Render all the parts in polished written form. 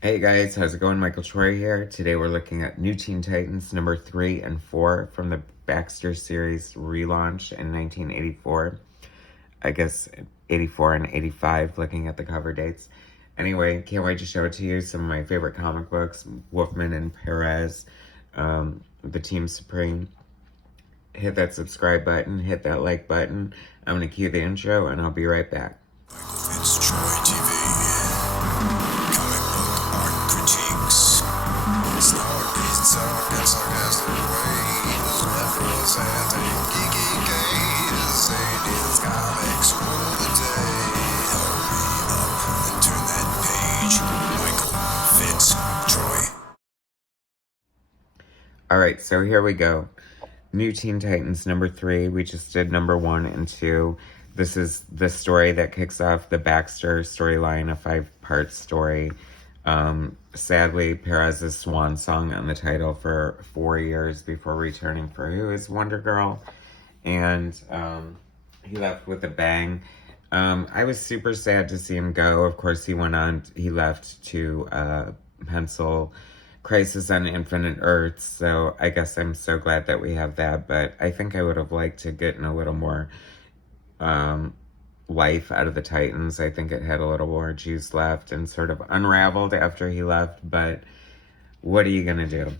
Hey guys, how's it going? Michael Troy here. Today we're looking at New Teen Titans number 3 and 4 from the Baxter series relaunch in 1984. I guess 84 and 85, looking at the cover dates. Anyway, can't wait to show it to you. Some of my favorite comic books, Wolfman and Pérez, the Team Supreme. Hit that subscribe button, hit that like button. I'm going to cue the intro and I'll be right back. MichaelFitzTroytv. Comic book art critiques. Snarky, sarcastic ways. Representing geeky gaze. 80s comics rule the day. Hurry up and turn that page. Michael Fitz Troy. Alright, so here we go. New Teen Titans number 3. We just did number 1 and 2. This is the story that kicks off the Baxter storyline, a 5-part story. Sadly, Perez's swan song on the title for 4 years before returning for Who is Wonder Girl. And he left with a bang. I was super sad to see him go. Of course, he left to pencil Crisis on Infinite Earths, so I guess I'm so glad that we have that, but I think I would have liked to get in a little more life out of the Titans. I think it had a little more juice left and sort of unraveled after he left, but what are you gonna do?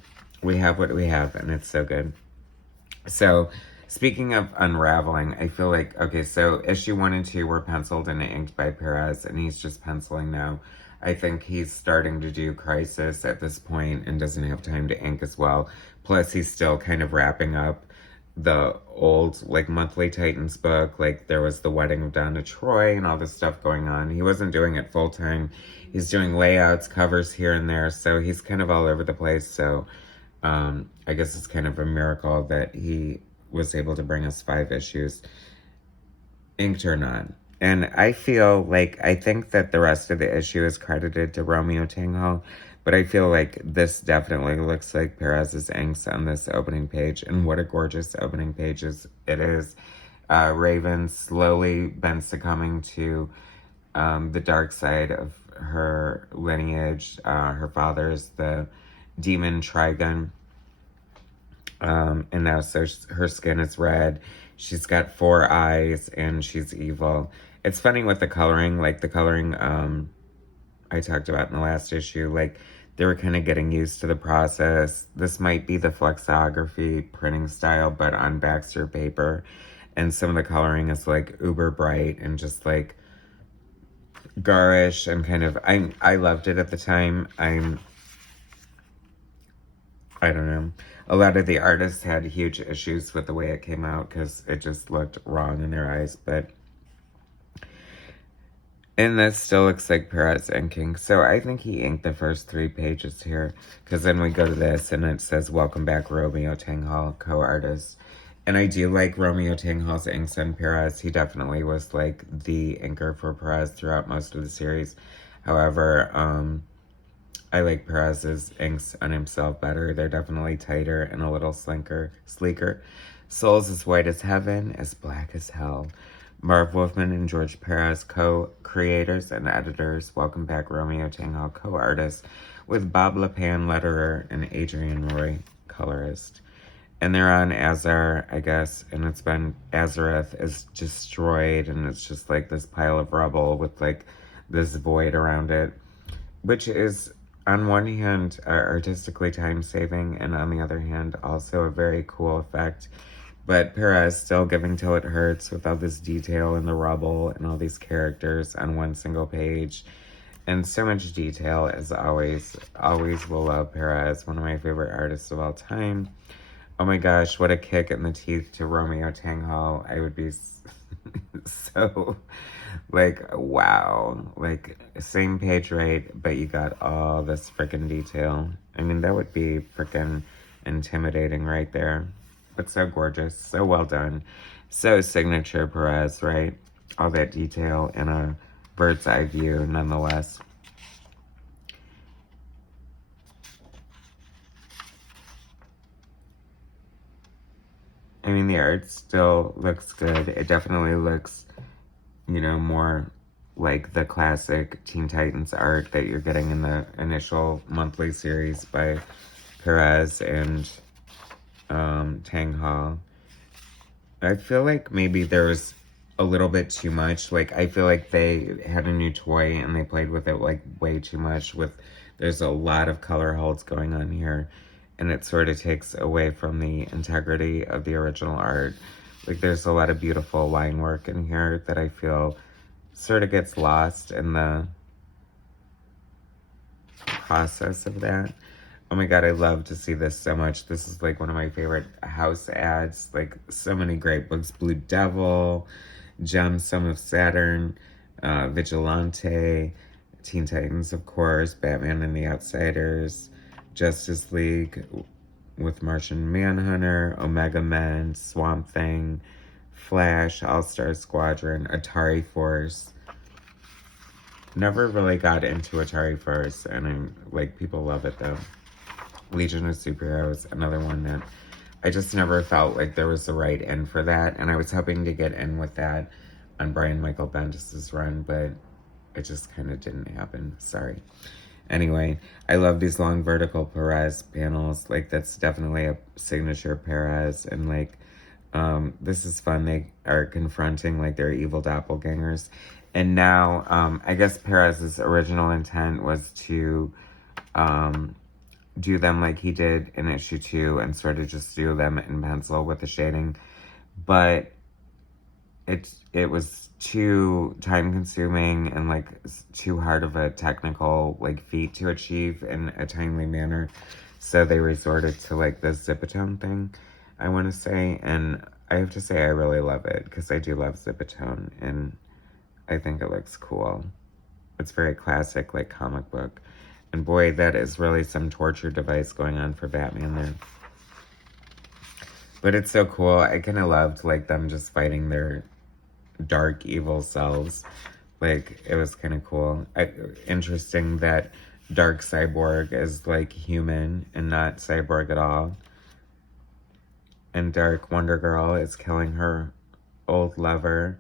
We have what we have, and it's so good. So, speaking of unraveling, I feel like, okay, so issue 1 and 2 were penciled and inked by Pérez, and he's just penciling now. I think he's starting to do Crisis at this point and doesn't have time to ink as well. Plus, he's still kind of wrapping up the old, like, monthly Titans book. Like, there was the wedding of Donna Troy and all this stuff going on. He wasn't doing it full time. He's doing layouts, covers here and there, so he's kind of all over the place. So, I guess it's kind of a miracle that he was able to bring us 5 issues, inked or not. And I think that the rest of the issue is credited to Romeo Tinghall, but I feel like this definitely looks like Perez's inks on this opening page, and what a gorgeous opening page it is. Raven slowly been succumbing to the dark side of her lineage. Her father's the demon Trigon. And now so her skin is red. She's got 4 eyes and she's evil. It's funny with the coloring, like the coloring I talked about in the last issue, like they were kind of getting used to the process. This might be the flexography printing style, but on Baxter paper. And some of the coloring is like uber bright and just like garish and kind of, I loved it at the time. I don't know. A lot of the artists had huge issues with the way it came out because it just looked wrong in their eyes, but and this still looks like Pérez inking. So I think he inked the first 3 pages here, because then we go to this and it says, "Welcome back, Romeo Tinghall, co-artist." And I do like Romeo Tinghall's inks on Pérez. He definitely was like the inker for Pérez throughout most of the series. However, I like Pérez's inks on himself better. They're definitely tighter and a little sleeker. Soul's as white as heaven, as black as hell. Marv Wolfman and George Pérez, co-creators and editors. Welcome back, Romeo Tinghall, co-artist, with Bob Lepan, letterer, and Adrian Roy, colorist. And they're on Azar, I guess, and it's been, Azareth is destroyed, and it's just like this pile of rubble with like this void around it, which is, on one hand, artistically time-saving, and on the other hand, also a very cool effect. But Pérez still giving till it hurts with all this detail in the rubble and all these characters on one single page. And so much detail, as always. Always will love Pérez, one of my favorite artists of all time. Oh my gosh, what a kick in the teeth to Romeo Tinghall. I would be so, like, wow. Like, same page rate, but you got all this freaking detail. I mean, that would be freaking intimidating right there. But so gorgeous, so well done. So signature Pérez, right? All that detail in a bird's eye view, nonetheless. I mean, the art still looks good. It definitely looks, you know, more like the classic Teen Titans art that you're getting in the initial monthly series by Pérez and Tang Hall. I feel like maybe there's a little bit too much. Like, I feel like they had a new toy and they played with it like way too much. There's a lot of color holds going on here, and it sort of takes away from the integrity of the original art. Like, there's a lot of beautiful line work in here that I feel sort of gets lost in the process of that. Oh my god, I love to see this so much. This is like one of my favorite house ads. Like, so many great books. Blue Devil, Gemstone of Saturn, Vigilante, Teen Titans, of course, Batman and the Outsiders, Justice League with Martian Manhunter, Omega Men, Swamp Thing, Flash, All-Star Squadron, Atari Force. Never really got into Atari Force, and I'm like, people love it though. Legion of Superheroes, another one that I just never felt like there was the right end for that, and I was hoping to get in with that on Brian Michael Bendis' run, but it just kind of didn't happen. Sorry. Anyway, I love these long vertical Pérez panels. Like, that's definitely a signature Pérez, and like, this is fun. They are confronting like their evil doppelgangers, and now I guess Pérez's original intent was to do them like he did in issue 2 and sort of just do them in pencil with the shading, but it was too time consuming and like too hard of a technical like feat to achieve in a timely manner, so they resorted to like the Zipatone thing, I want to say, and I have to say I really love it because I do love Zipatone and I think it looks cool. It's very classic, like comic book. And boy, that is really some torture device going on for Batman there. But it's so cool. I kind of loved like them just fighting their dark, evil selves. Like, it was kind of cool. Interesting that Dark Cyborg is like human and not cyborg at all. And Dark Wonder Girl is killing her old lover,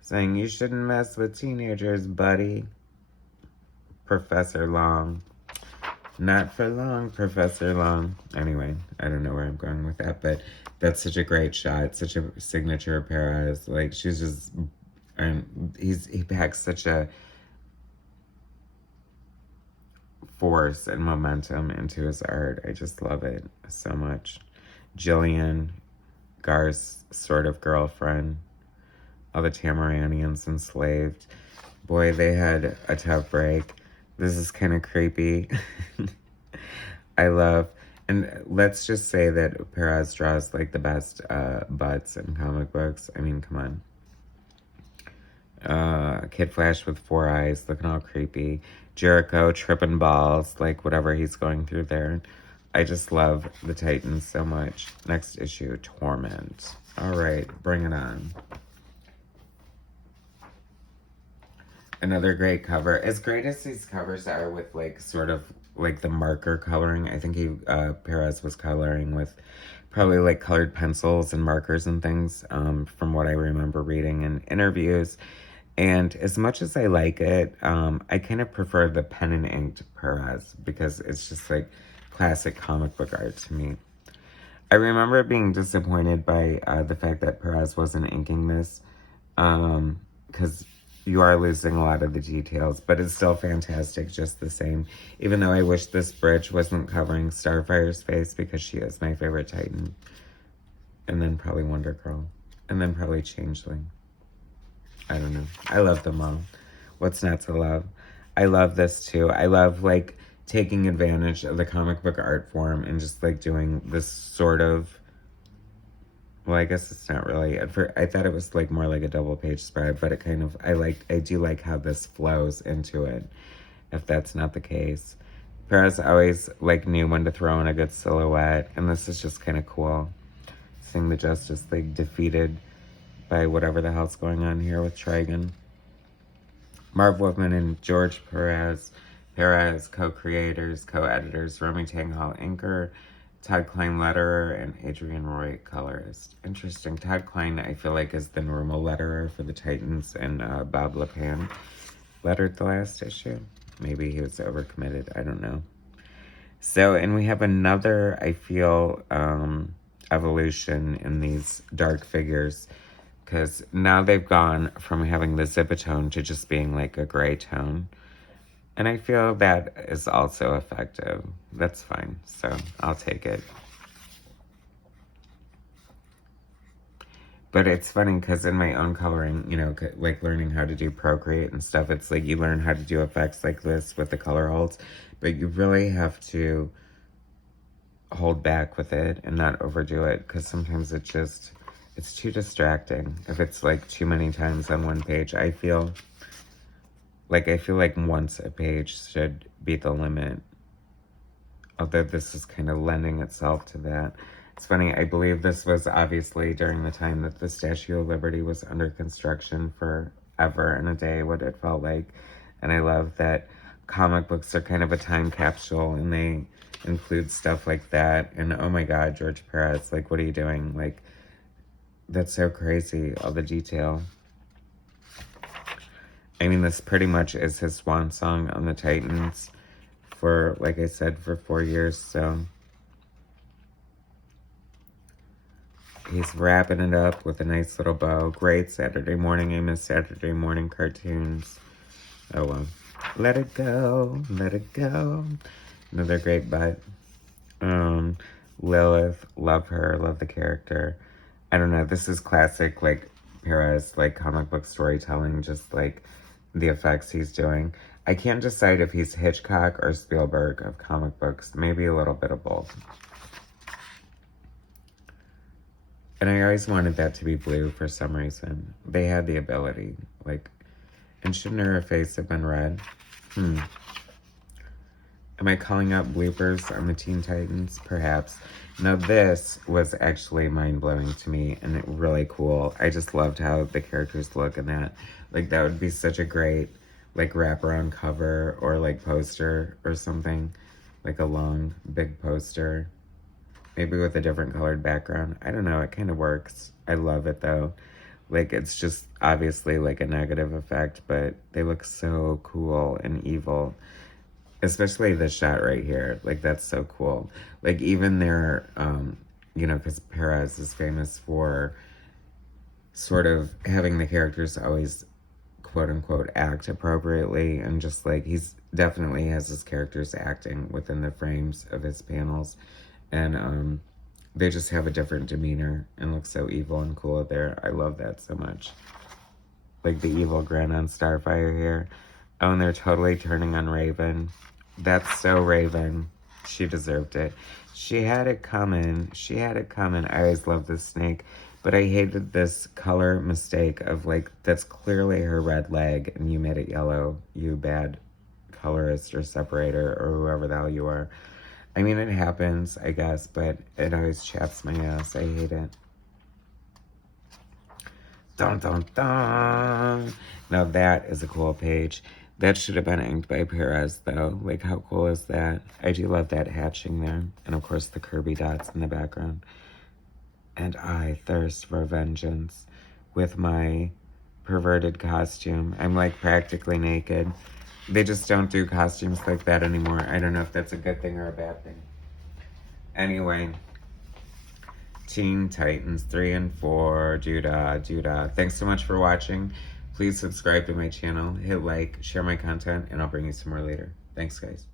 saying, "You shouldn't mess with teenagers, buddy." Professor Long. Not for long, Professor Long. Anyway, I don't know where I'm going with that, but that's such a great shot, such a signature Pérez. Like, she's just, he packs such a force and momentum into his art. I just love it so much. Jillian, Gar's sort of girlfriend, all the Tamaranians enslaved. Boy, they had a tough break. This is kind of creepy. I love, and let's just say that Pérez draws like the best butts in comic books. I mean, come on. Kid Flash with 4 eyes, looking all creepy. Jericho tripping balls, like whatever he's going through there. I just love the Titans so much. Next issue, Torment. All right, bring it on. Another great cover. As great as these covers are with like sort of like the marker coloring, I think Pérez was coloring with probably like colored pencils and markers and things, from what I remember reading in interviews. And as much as I like it, I kind of prefer the pen and inked Pérez because it's just like classic comic book art to me. I remember being disappointed by the fact that Pérez wasn't inking this, because you are losing a lot of the details, but it's still fantastic just the same. Even though I wish this bridge wasn't covering Starfire's face because she is my favorite Titan. And then probably Wonder Girl. And then probably Changeling. I don't know. I love them all. What's not to love? I love this too. I love like taking advantage of the comic book art form and just like doing this sort of, well, I guess it's not really. I thought it was like more like a double page spread, but it kind of, I do like how this flows into it, if that's not the case. Pérez always like knew when to throw in a good silhouette, and this is just kind of cool. Seeing the Justice League defeated by whatever the hell's going on here with Trigon. Marv Wolfman and George Pérez, co-creators, co-editors, Romy Tanghal, inker, Todd Klein letterer, and Adrian Roy colorist. Interesting. Todd Klein, I feel like, is the normal letterer for the Titans, and Bob LePan lettered the last issue. Maybe he was overcommitted. I don't know. So, and we have another, I feel, evolution in these dark figures. Because now they've gone from having the zipatone to just being like a gray tone. And I feel that is also effective. That's fine. So I'll take it. But it's funny because in my own coloring, you know, like learning how to do Procreate and stuff, it's like you learn how to do effects like this with the color holds. But you really have to hold back with it and not overdo it. Because sometimes it's too distracting. If it's like too many times on one page, I feel like once a page should be the limit. Although this is kind of lending itself to that. It's funny, I believe this was obviously during the time that the Statue of Liberty was under construction forever and a day, what it felt like. And I love that comic books are kind of a time capsule and they include stuff like that. And oh my God, George Pérez, like, what are you doing? Like, that's so crazy, all the detail. I mean, this pretty much is his swan song on the Titans for, like I said, for 4 years, so. He's wrapping it up with a nice little bow. Great Saturday morning. I miss Saturday morning cartoons. Oh, well. Let it go. Let it go. Another great butt. Lilith. Love her. Love the character. I don't know, this is classic, like, Pérez, like, comic book storytelling, just, like, the effects he's doing. I can't decide if he's Hitchcock or Spielberg of comic books. Maybe a little bit of both. And I always wanted that to be blue for some reason. They had the ability, like, and shouldn't her face have been red? Am I calling out bloopers on the Teen Titans? Perhaps. Now this was actually mind-blowing to me and really cool. I just loved how the characters look in that. Like, that would be such a great, like, wraparound cover or, like, poster or something. Like a long, big poster. Maybe with a different colored background. I don't know, it kind of works. I love it, though. Like, it's just obviously, like, a negative effect, but they look so cool and evil. Especially this shot right here. Like, that's so cool. Like, even their, you know, because Pérez is famous for sort of having the characters always, quote-unquote, act appropriately. And just, like, he's definitely has his characters acting within the frames of his panels. And they just have a different demeanor and look so evil and cool there. I love that so much. Like, the evil grin on Starfire here. Oh, and they're totally turning on Raven. That's so Raven. She deserved it. She had it coming. She had it coming. I always loved this snake. But I hated this color mistake of, like, that's clearly her red leg, and you made it yellow, you bad colorist or separator or whoever the hell you are. I mean, it happens, I guess, but it always chaps my ass. I hate it. Dun, dun, dun. Now that is a cool page. That should have been inked by Pérez, though. Like, how cool is that? I do love that hatching there. And, of course, the Kirby dots in the background. And I thirst for vengeance with my perverted costume. I'm, like, practically naked. They just don't do costumes like that anymore. I don't know if that's a good thing or a bad thing. Anyway. Teen Titans 3 and 4. Judah. Thanks so much for watching. Please subscribe to my channel, hit like, share my content, and I'll bring you some more later. Thanks, guys.